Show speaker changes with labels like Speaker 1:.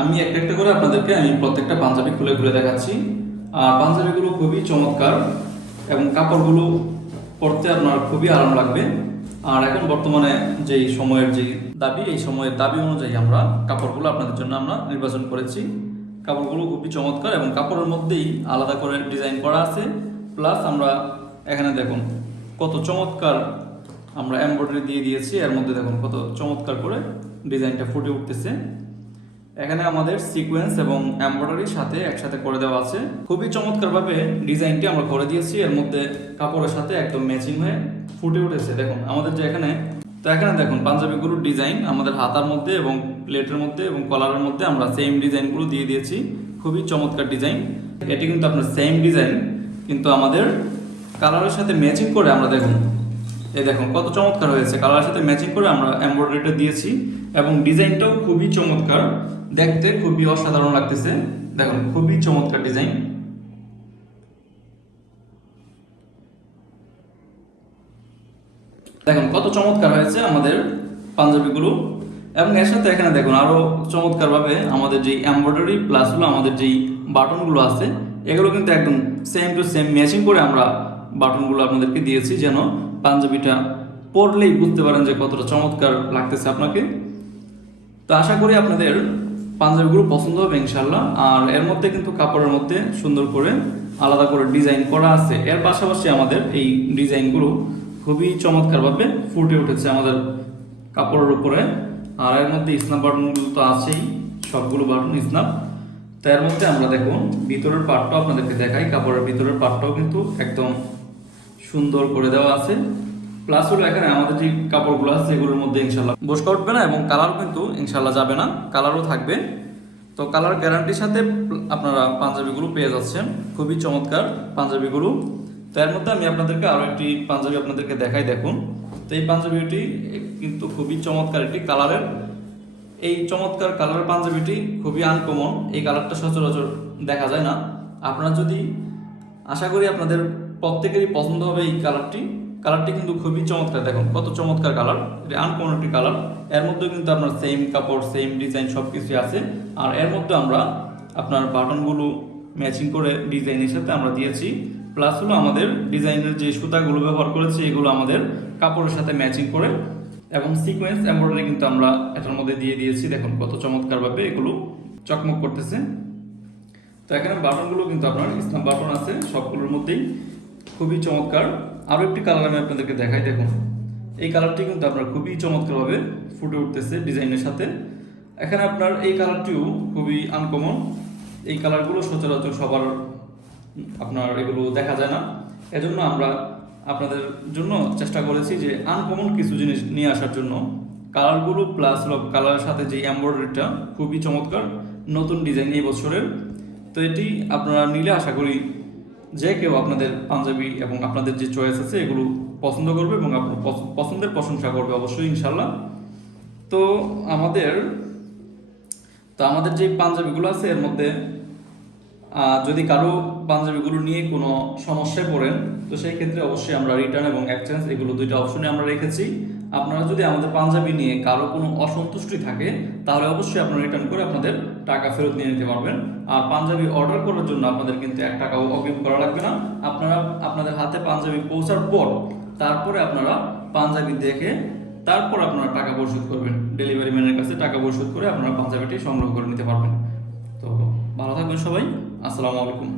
Speaker 1: আমি একটা একটা করে আপনাদেরকে আমি প্রত্যেকটা পাঞ্জাবি খুলে খুলে দেখাচ্ছি। আর পাঞ্জাবিগুলো খুবই চমৎকার এবং কাপড়গুলো পরতে আপনার খুবই আরাম লাগবে। আর এখন বর্তমানে যেই সময়ের যে দাবি, এই সময়ের দাবি অনুযায়ী আমরা কাপড়গুলো আপনাদের জন্য আমরা নির্বাচন করেছি। কাপড়গুলো খুবই চমৎকার এবং কাপড়ের মধ্যেই আলাদা করে ডিজাইন করা আছে। প্লাস আমরা এখানে দেখুন কত চমৎকার আমরা এমব্রয়ডারি দিয়ে দিয়েছি। এর মধ্যে দেখুন কত চমৎকার করে ডিজাইনটা ফুটে উঠতেছে। এখানে আমাদের সিকোয়েন্স এবং এমব্রয়ডারির সাথে একসাথে করে দেওয়া আছে। খুবই চমৎকারভাবে ডিজাইনটি আমরা করে দিয়েছি। এর মধ্যে কাপড়ের সাথে একদম ম্যাচিং হয়ে ফুটে উঠেছে। দেখুন, আমাদের যে এখানে, তো এখানে দেখুন, পাঞ্জাবিগুলোর ডিজাইন আমাদের হাতার মধ্যে এবং প্লেটের মধ্যে এবং কলারের মধ্যে আমরা সেম ডিজাইনগুলো দিয়ে দিয়েছি। খুবই চমৎকার ডিজাইন এটি কিন্তু আপনার সেম ডিজাইন কিন্তু আমাদের কালারের সাথে ম্যাচিং করে আমরা দেখুন, এই দেখুন কত চমৎকার হয়েছে। কালারের সাথে ম্যাচিং করে আমরা এমব্রয়ডারিটা দিয়েছি এবং ডিজাইনটাও খুবই চমৎকার। দেখতে খুবই অসাধারণ লাগতেছে। দেখুন, খুবই চমৎকার ডিজাইন। দেখুন, কত চমৎকার হয়েছে আমাদের পাঞ্জাবিগুলো এবং এর সাথে এখানে দেখুন, আরও চমৎকারভাবে আমাদের যেই এমব্রয়ডারি প্লাস আমাদের যেই বাটনগুলো আছে, এগুলো কিন্তু একদম সেম টু সেম ম্যাচিং করে আমরা বাটনগুলো আপনাদেরকে দিয়েছি যেন পাঞ্জাবিটা পরলেই বুঝতে পারেন যে কতটা চমৎকার লাগতেছে আপনাকে। তো আশা করি আপনাদের পাঞ্জাবিগুলো পছন্দ হবে ইনশাল্লাহ আর এর মধ্যে কিন্তু কাপড়ের মধ্যে সুন্দর করে আলাদা করে ডিজাইন করা আছে। এর পাশাপাশি আমাদের এই ডিজাইনগুলো খুবই চমৎকারভাবে ফুটে উঠেছে আমাদের কাপড়ের উপরে। আর এর মধ্যে স্ন্যাপ বাটনগুলো তো আছেই, সবগুলো বাটন তো এর মধ্যে আমরা দেখুন ভিতরের পার্টটাও আপনাদেরকে দেখাই। কাপড়ের ভিতরের পার্টটাও কিন্তু একদম সুন্দর করে দেওয়া আছে। প্লাস হলো এখানে আমাদের যে কাপড়গুলো আছে, এগুলোর মধ্যে ইনশাল্লাহ বসকা উঠবে না এবং কালার কিন্তু ইনশাল্লাহ যাবে না। কালারও থাকবে। তো কালার গ্যারান্টির সাথে আপনারা পাঞ্জাবিগুলো পেয়ে যাচ্ছেন। খুবই চমৎকার পাঞ্জাবিগুলো। তো এর মধ্যে আমি আপনাদেরকে আরও একটি পাঞ্জাবি আপনাদেরকে দেখাই, দেখুন। তো এই পাঞ্জাবিটি কিন্তু খুবই চমৎকার একটি কালারের এই চমৎকার কালারের পাঞ্জাবিটি খুবই আনকমন এই কালারটা সচরাচর দেখা যায় না। আপনারা যদি, আশা করি আপনাদের প্রত্যেকেরই পছন্দ হবে এই কালারটি কালারটি কিন্তু খুবই চমৎকার। দেখুন, কত চমৎকার কালার এটা আনকমন একটি কালারের মধ্যে কিন্তু আপনার সেম কাপড় সেম ডিজাইন সব কিছুই আছে। আর এর মধ্যে আমরা আপনার বাটনগুলো ম্যাচিং করে ডিজাইনের সাথে আমরা দিয়েছি। প্লাস হলো আমাদের ডিজাইনের যে সুতাগুলো ব্যবহার করেছি, এগুলো আমাদের কাপড়ের সাথে ম্যাচিং করে এবং সিকোয়েন্স এমব্রয়ডারি কিন্তু আমরা এটার মধ্যে দিয়ে দিয়েছি। দেখুন, কত চমৎকারভাবে এগুলো চকমক করতেছে। তো এখানে বাটনগুলো কিন্তু আপনার ইসলাম বাটন আছে, সবগুলোর মধ্যেই। খুবই চমৎকার। আরও একটি কালার আমি আপনাদেরকে দেখাই, দেখুন। এই কালারটি কিন্তু আপনার খুবই চমৎকারভাবে ফুটে উঠতেছে ডিজাইনের সাথে। এখানে আপনার এই কালারটিও খুবই আনকমন এই কালারগুলো সচরাচর সবার, আপনার এগুলো দেখা যায় না। এজন্য আমরা আপনাদের জন্য চেষ্টা করেছি যে আনকমন কিছু জিনিস নিয়ে আসার জন্য। কালারগুলো প্লাস কালারের সাথে যে এমব্রয়ডারিটা খুবই চমৎকার। নতুন ডিজাইন এই বছরের। তো এটি আপনারা নিলে আশা করি যে কেউ আপনাদের পাঞ্জাবি এবং আপনাদের যে চয়েস আছে এগুলো পছন্দ করবে এবং আপনার পছ- পছন্দের প্রশংসা করবে অবশ্যই ইনশাল্লাহ তো আমাদের তো আমাদের যে পাঞ্জাবিগুলো আছে এর মধ্যে যদি কারও পাঞ্জাবিগুলো নিয়ে কোনো সমস্যায় পড়েন, তো সেই ক্ষেত্রে অবশ্যই আমরা রিটার্ন এবং এক্সচেঞ্জ এগুলো দুইটা অপশনে আমরা রেখেছি। আপনারা যদি আমাদের পাঞ্জাবি নিয়ে কারও কোনো অসন্তুষ্টি থাকে, তাহলে অবশ্যই আপনারা রিটার্ন করে আপনাদের টাকা ফেরত নিয়ে নিতে পারবেন। আর পাঞ্জাবি অর্ডার করার জন্য আপনাদের কিন্তু এক টাকাও অগ্রিম করা লাগবে না। আপনারা আপনাদের হাতে পাঞ্জাবি পৌঁছার পর তারপরে আপনারা পাঞ্জাবি দেখে তারপর আপনারা টাকা পরিশোধ করবেন। ডেলিভারি ম্যানের কাছে টাকা পরিশোধ করে আপনারা পাঞ্জাবিটি সংগ্রহ করে নিতে পারবেন। তো ভালো থাকবেন সবাই। আসসালামু আলাইকুম।